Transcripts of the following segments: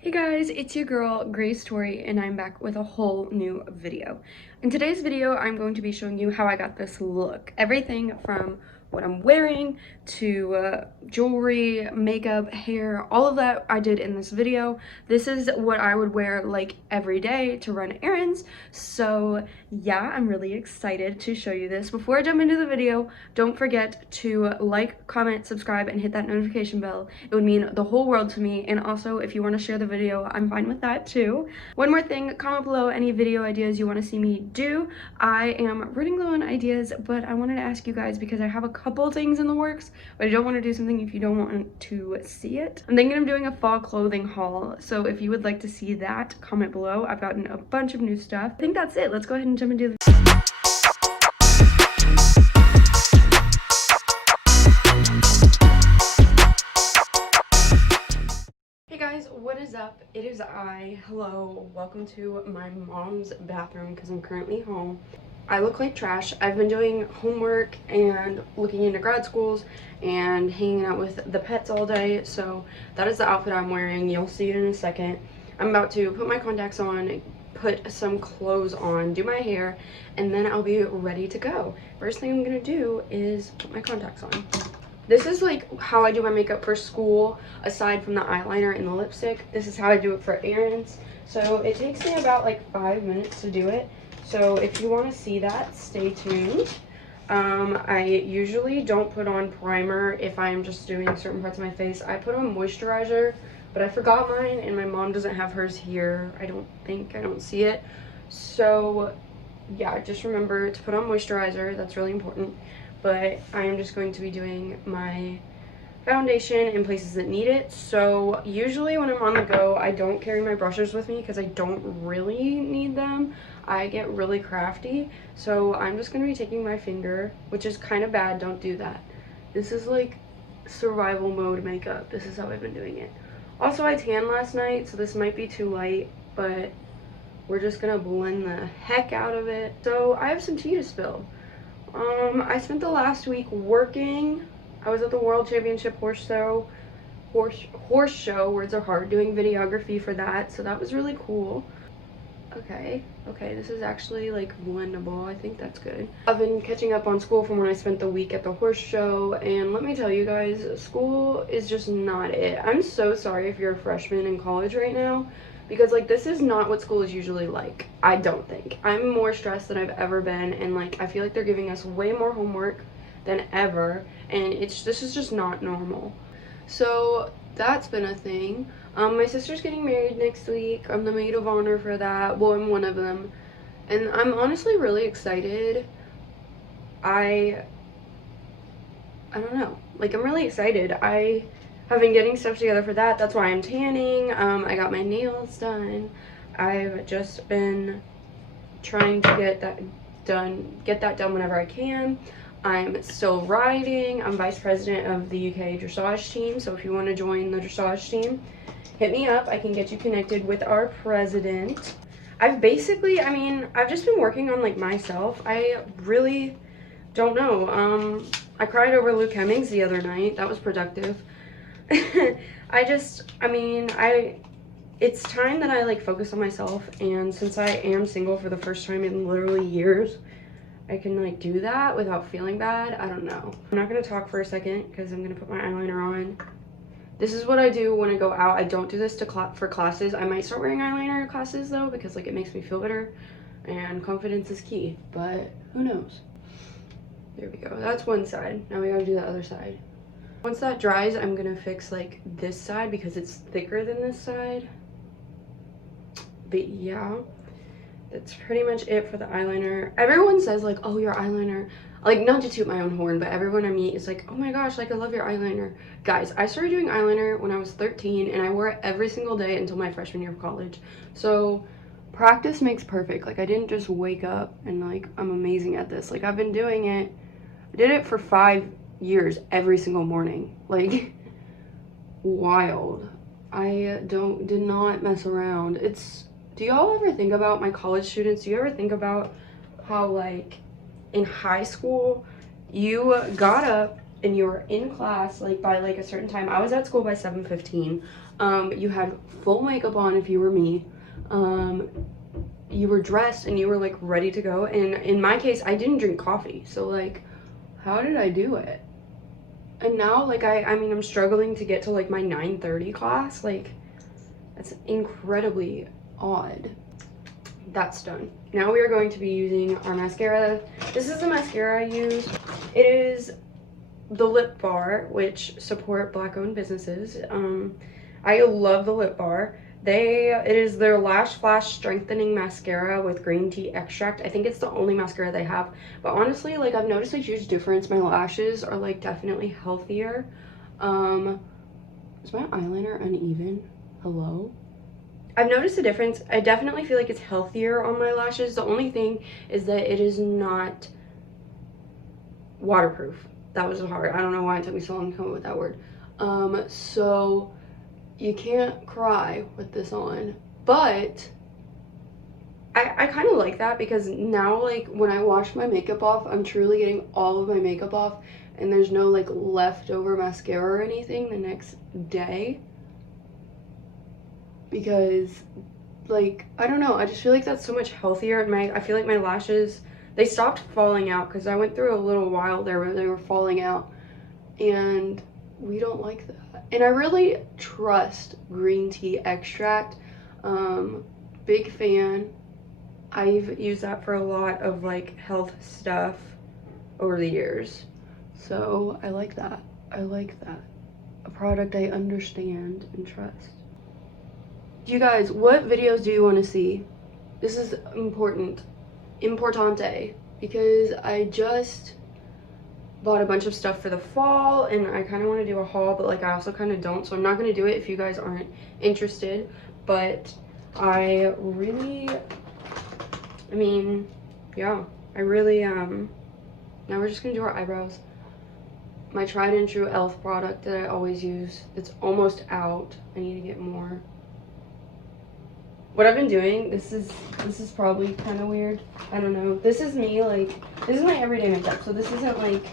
Hey guys, it's your girl, Torie, and I'm back with a whole new video. In today's video, I'm going to be showing you how I got this look. Everything from what I'm wearing to jewelry, makeup, hair, all of that I did in this video. This is what I would wear like every day to run errands. So yeah, I'm really excited to show you this. Before I jump into the video, don't forget to like, comment, subscribe, and hit that notification bell. It would mean the whole world to me. And also, if you want to share the video, I'm fine with that too. One more thing, comment below any video ideas you want to see me do. I am running low on ideas, but I wanted to ask you guys because I have a couple things in the works, but I don't want to do something if you don't want to see it. I'm thinking of doing a fall clothing haul, so if you would like to see that, comment below. I've gotten a bunch of new stuff. I think that's it. Let's go ahead and jump into the what is up? It is I. Hello, welcome to my mom's bathroom because I'm currently home. I look like trash. I've been doing homework and looking into grad schools and hanging out with the pets all day, so that is the outfit I'm wearing. You'll see it in a second. I'm about to put my contacts on, put some clothes on, do my hair, and then I'll be ready to go. First thing I'm gonna do is put my contacts on. This is like how I do my makeup for school, aside from the eyeliner and the lipstick. This is how I do it for errands. So it takes me about like 5 minutes to do it. So if you want to see that, stay tuned. I usually don't put on primer if I'm just doing certain parts of my face. I put on moisturizer, but I forgot mine and my mom doesn't have hers here. I don't see it. So yeah, just remember to put on moisturizer. That's really important. But I am just going to be doing my foundation in places that need it. So usually when I'm on the go, I don't carry my brushes with me because I don't really need them. I get really crafty. So I'm just going to be taking my finger, which is kind of bad. Don't do that. This is like survival mode makeup. This is how I've been doing it. Also, I tanned last night, so this might be too light, but we're just going to blend the heck out of it. So I have some tea to spill. I spent the last week working. I was at the World Championship horse show, words are hard, doing videography for that, so that was really cool. Okay, this is actually like blendable. I think that's good. I've been catching up on school from when I spent the week at the horse show, and let me tell you guys, school is just not it. I'm so sorry if you're a freshman in college right now, because like this is not what school is usually like. I don't think. I'm more stressed than I've ever been, and like I feel like they're giving us way more homework than ever, and this is just not normal. So that's been a thing. My sister's getting married next week. I'm the maid of honor for that. Well, I'm one of them, and I'm honestly really excited. I don't know, like I'm really excited. I have been getting stuff together for that. That's why I'm tanning. I got my nails done. I've just been trying to get that done whenever I can. I'm still riding. I'm vice president of the UK dressage team, so if you want to join the dressage team, hit me up. I can get you connected with our president. I've just been working on like myself. I really don't know. I cried over Luke Hemmings the other night. That was productive. It's time that I like focus on myself, and since I am single for the first time in literally years, I can like do that without feeling bad. I don't know. I'm not gonna talk for a second because I'm gonna put my eyeliner on. This is what I do when I go out. I don't do this for classes. I might start wearing eyeliner in classes though, because like it makes me feel better, and confidence is key, but who knows. There we go. That's one side. Now we gotta do the other side. Once that dries, I'm gonna fix like this side because it's thicker than this side. But yeah, that's pretty much it for the eyeliner. Everyone says like, oh, your eyeliner, like not to toot my own horn, but everyone I meet is like, oh my gosh, like I love your eyeliner. Guys, I started doing eyeliner when I was 13 and I wore it every single day until my freshman year of college. So practice makes perfect. Like I didn't just wake up and like I'm amazing at this. Like I've been doing it. I did it for 5 years every single morning. Like wild. I did not mess around. Do y'all ever think about my college students? Do you ever think about how like in high school you got up, and you were in class like by like a certain time. I was at school by 7:15. You had full makeup on if you were me. You were dressed and you were like ready to go. And in my case, I didn't drink coffee. So like, how did I do it? And now like I mean, I'm struggling to get to like my 9:30 class. Like, that's incredibly odd. That's done. Now we are going to be using our mascara. This is the mascara I use. It is the Lip Bar, which support Black-owned businesses. I love the Lip Bar. It is their Lash Flash Strengthening Mascara with green tea extract. I think it's the only mascara they have. But honestly, like, I've noticed a huge difference. My lashes are like definitely healthier. Is my eyeliner uneven? Hello? I've noticed a difference. I definitely feel like it's healthier on my lashes. The only thing is that it is not waterproof. That was hard. I don't know why it took me so long to come up with that word. So you can't cry with this on, but I kind of like that, because now like when I wash my makeup off, I'm truly getting all of my makeup off, and there's no like leftover mascara or anything the next day. Because like, I don't know, I just feel like that's so much healthier. And I feel like my lashes, they stopped falling out, because I went through a little while there where they were falling out, and we don't like that. And I really trust green tea extract. Big fan. I've used that for a lot of like health stuff over the years, so I like that. I like that. A product I understand and trust. You guys, what videos do you want to see? This is important. Importante. Because I just bought a bunch of stuff for the fall, and I kind of want to do a haul, but like I also kind of don't, so I'm not going to do it if you guys aren't interested. But I mean, yeah, now we're just going to do our eyebrows. My tried and true e.l.f. product that I always use. It's almost out. I need to get more. What I've been doing, this is probably kind of weird. I don't know. This is me, like, this is my everyday makeup. So this isn't like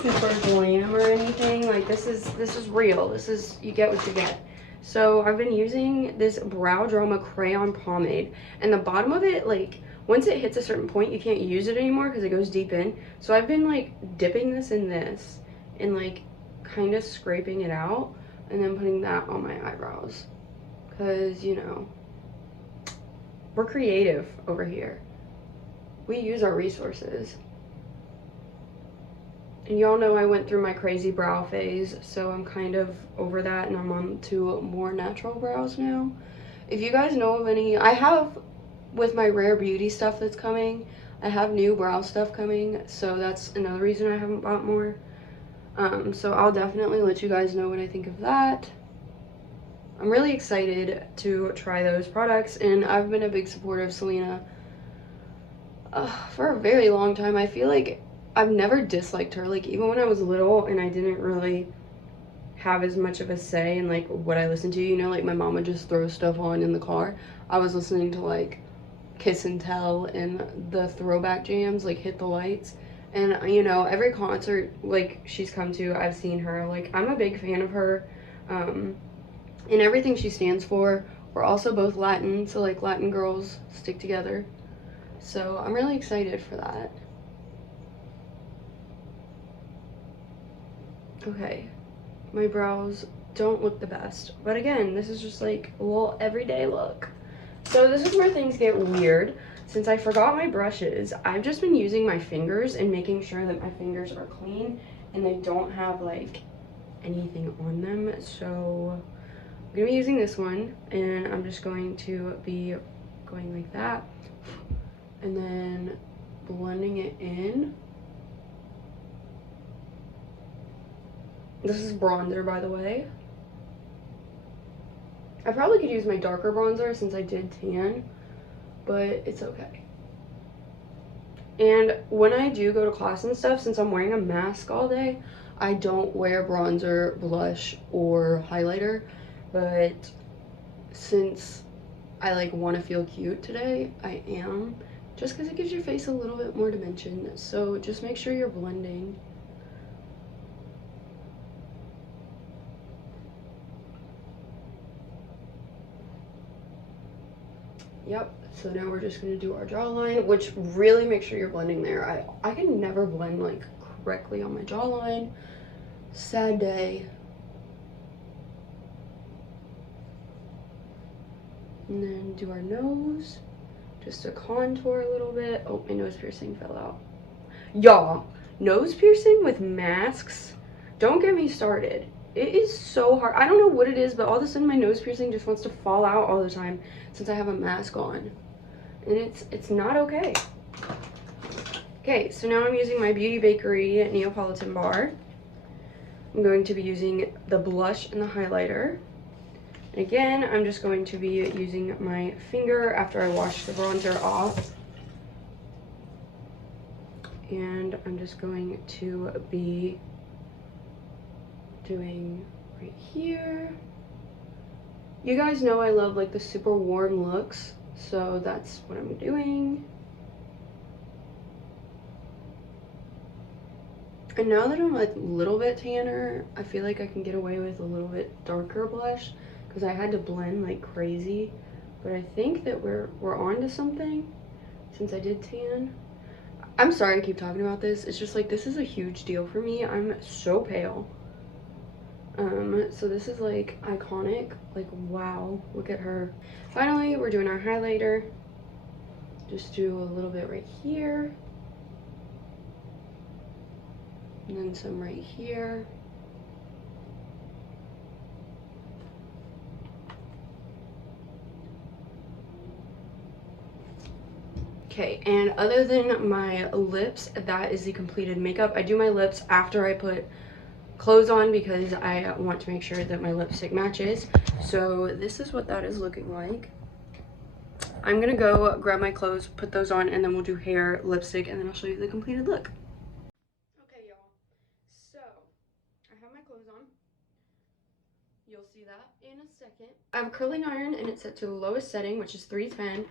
super glam or anything. Like, this is real. This is, you get what you get. So I've been using this Brow Drama crayon pomade, and the bottom of it, like, once it hits a certain point, you can't use it anymore because it goes deep in. So I've been like dipping this in this and like kind of scraping it out, and then putting that on my eyebrows, because, you know, we're creative over here. We use our resources. And y'all know I went through my crazy brow phase, so I'm kind of over that, and I'm on to more natural brows now. If you guys know of any, I have, with my Rare Beauty stuff that's coming, I have new brow stuff coming, so that's another reason I haven't bought more. So I'll definitely let you guys know what I think of that. I'm really excited to try those products, and I've been a big supporter of Selena for a very long time. I feel like I've never disliked her, like even when I was little and I didn't really have as much of a say in like what I listened to, you know, like my mom would just throw stuff on in the car. I was listening to like Kiss and Tell and the throwback jams, like Hit the Lights. And you know, every concert like she's come to, I've seen her. Like, I'm a big fan of her. And everything she stands for. We're also both Latin, so like Latin girls stick together. So I'm really excited for that. Okay, my brows don't look the best, but again, this is just like a little everyday look. So this is where things get weird. Since I forgot my brushes, I've just been using my fingers and making sure that my fingers are clean and they don't have like anything on them. So I'm gonna be using this one, and I'm just going to be going like that and then blending it in. This is bronzer, by the way. I probably could use my darker bronzer since I did tan, but it's okay. And when I do go to class and stuff, since I'm wearing a mask all day, I don't wear bronzer, blush, or highlighter. But since I like want to feel cute today, I am, just because it gives your face a little bit more dimension. So just make sure you're blending. Yep, so now we're just gonna do our jawline, which really make sure you're blending there. I can never blend like correctly on my jawline. Sad day. And then do our nose, just to contour a little bit. Oh, my nose piercing fell out. Y'all, nose piercing with masks, don't get me started. It is so hard. I don't know what it is, but all of a sudden my nose piercing just wants to fall out all the time since I have a mask on. And it's not okay. Okay, so now I'm using my Beauty Bakery Neapolitan bar. I'm going to be using the blush and the highlighter. Again, I'm just going to be using my finger after I wash the bronzer off. And I'm just going to be doing right here. You guys know I love like the super warm looks, so that's what I'm doing. And now that I'm like a little bit tanner, I feel like I can get away with a little bit darker blush because I had to blend like crazy. But I think that we're on to something since I did tan. I'm sorry I keep talking about this. It's just like this is a huge deal for me. I'm so pale. So this is like iconic. Like wow, look at her. Finally, we're doing our highlighter. Just do a little bit right here. And then some right here. Okay, and other than my lips, that is the completed makeup. I do my lips after I put clothes on because I want to make sure that my lipstick matches. So this is what that is looking like. I'm gonna go grab my clothes, put those on, and then we'll do hair, lipstick, and then I'll show you the completed look. Okay, y'all. So I have my clothes on. You'll see that in a second. I have a curling iron and it's set to the lowest setting, which is 310.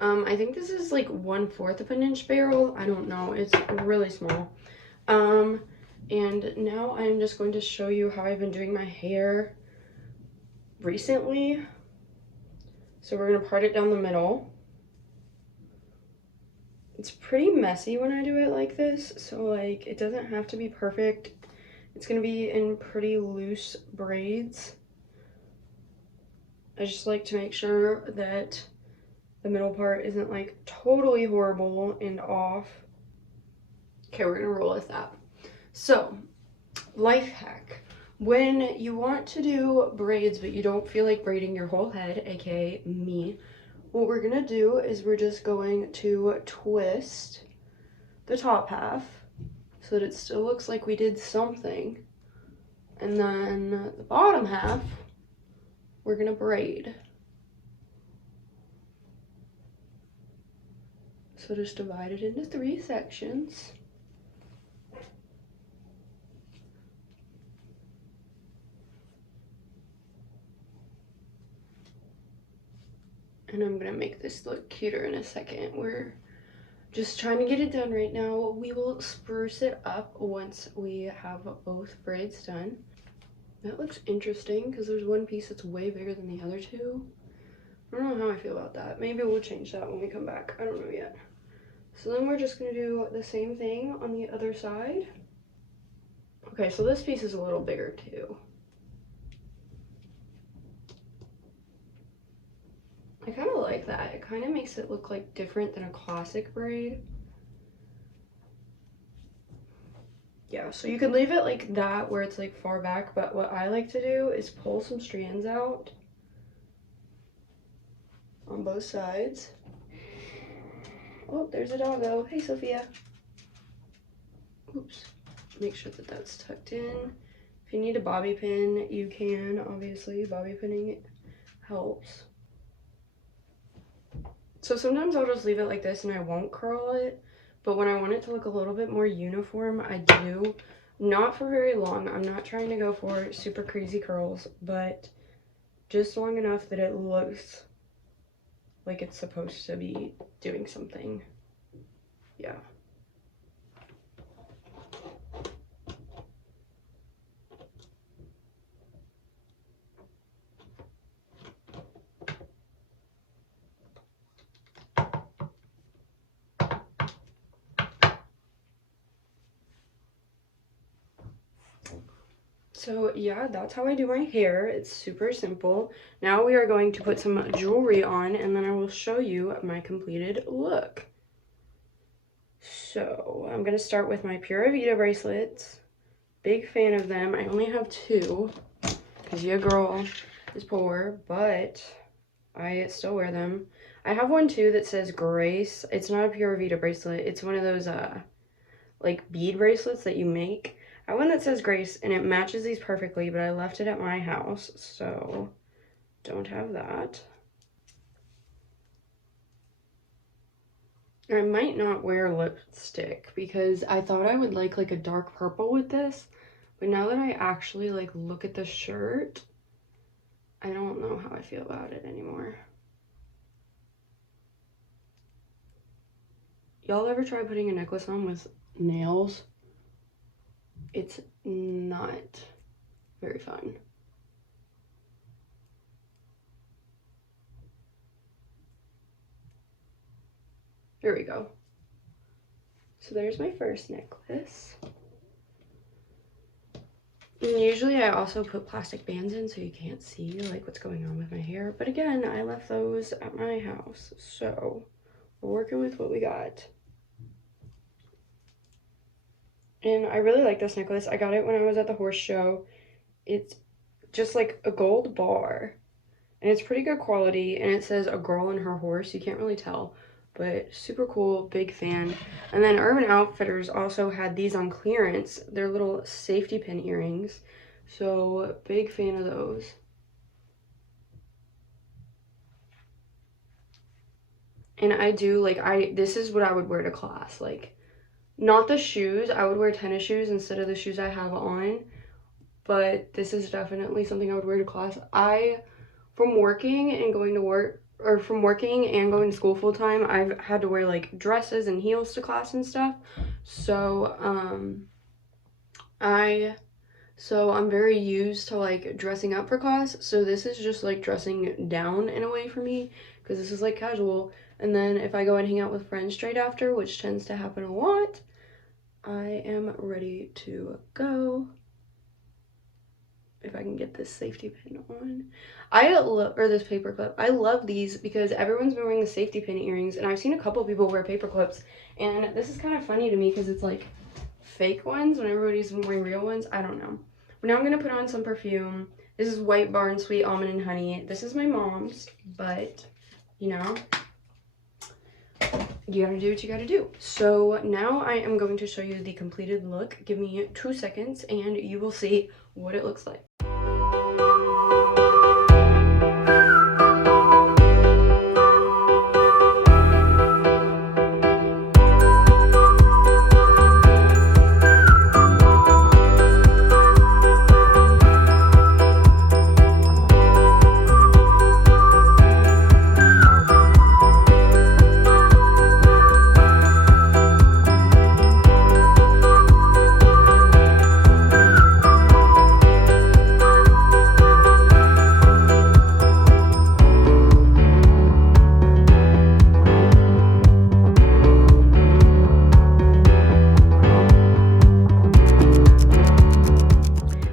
I think this is like 1/4 of an inch barrel. I don't know. It's really small. And now I'm just going to show you how I've been doing my hair recently. So we're going to part it down the middle. It's pretty messy when I do it like this, so like it doesn't have to be perfect. It's going to be in pretty loose braids. I just like to make sure that the middle part isn't like totally horrible and off. Okay, we're gonna roll with that. So, life hack. When you want to do braids but you don't feel like braiding your whole head, aka me, what we're gonna do is we're just going to twist the top half so that it still looks like we did something. And then the bottom half, we're gonna braid. So just divide it into 3 sections. And I'm gonna make this look cuter in a second. We're just trying to get it done right now. We will spruce it up once we have both braids done. That looks interesting because there's one piece that's way bigger than the other two. I don't know how I feel about that. Maybe we'll change that when we come back. I don't know yet. So then we're just gonna do the same thing on the other side. Okay, so this piece is a little bigger too. I kind of like that. It kind of makes it look like different than a classic braid. Yeah, so you could leave it like that where it's like far back, but what I like to do is pull some strands out on both sides. Oh, there's a doggo. Hey, Sophia. Oops. Make sure that that's tucked in. If you need a bobby pin, you can. Obviously, bobby pinning helps. So sometimes I'll just leave it like this and I won't curl it, but when I want it to look a little bit more uniform, I do. Not for very long. I'm not trying to go for super crazy curls, but just long enough that it looks like it's supposed to be doing something. Yeah. So yeah, that's how I do my hair. It's super simple. Now we are going to put some jewelry on, and then I will show you my completed look. So I'm gonna start with my Pura Vida bracelets. Big fan of them. I only have 2 because your girl is poor, but I still wear them. I have one too that says Grace. It's not a Pura Vida bracelet. It's one of those like bead bracelets that you make. I have one that says Grace, and it matches these perfectly, but I left it at my house, so don't have that. I might not wear lipstick because I thought I would like a dark purple with this, but now that I actually like look at the shirt, I don't know how I feel about it anymore. Y'all ever try putting a necklace on with nails? It's not very fun. There we go. So there's my first necklace. And usually I also put plastic bands in so you can't see like what's going on with my hair. But again, I left those at my house. So we're working with what we got. And I really like this necklace. I got it when I was at the horse show. It's just like a gold bar. And it's pretty good quality. And it says a girl and her horse. You can't really tell. But super cool, big fan. And then Urban Outfitters also had these on clearance. They're little safety pin earrings. So big fan of those. And I do this is what I would wear to class. Like, not the shoes. I would wear tennis shoes instead of the shoes I have on. But this is definitely something I would wear to class. From working and going to work, or from working and going to school full time, I've had to wear like dresses and heels to class and stuff. So I'm very used to like dressing up for class. So this is just like dressing down in a way for me, because this is like casual. And then if I go and hang out with friends straight after, which tends to happen a lot, I am ready to go. If I can get this safety pin on. Or this paper clip. I love these because everyone's been wearing the safety pin earrings, and I've seen a couple people wear paper clips, and this is kind of funny to me because it's like fake ones when everybody's been wearing real ones. I don't know. But now I'm gonna put on some perfume. This is White Barn Sweet Almond and Honey. This is my mom's, but you know, you gotta do what you gotta do. So now I am going to show you the completed look. Give me 2 seconds and you will see what it looks like.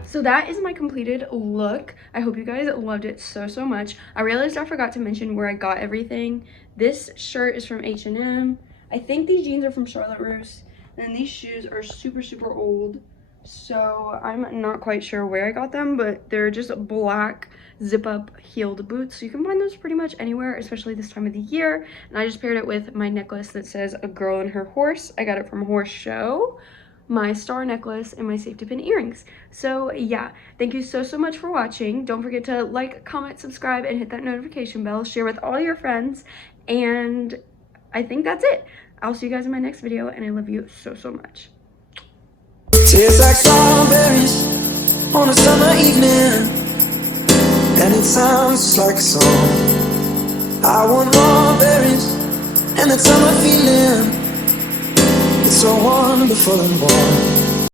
So that is my completed look. I hope you guys loved it so much. I realized I forgot to mention where I got everything. This shirt is from H&M. I think these jeans are from Charlotte Russe. And these shoes are super old. So I'm not quite sure where I got them, but they're just black zip-up heeled boots. So you can find those pretty much anywhere, especially this time of the year. And I just paired it with my necklace that says a girl and her horse. I got it from Horse Show. My star necklace, and my safety pin earrings. So yeah, thank you so much for watching. Don't forget to like, comment, subscribe, and hit that notification bell. Share with all your friends, and I think that's it. I'll see you guys in my next video, and I love you so much. Tastes like strawberries on a summer evening, and it sounds just like a song. I want more berries and that summer feeling. It's so wonderful and warm.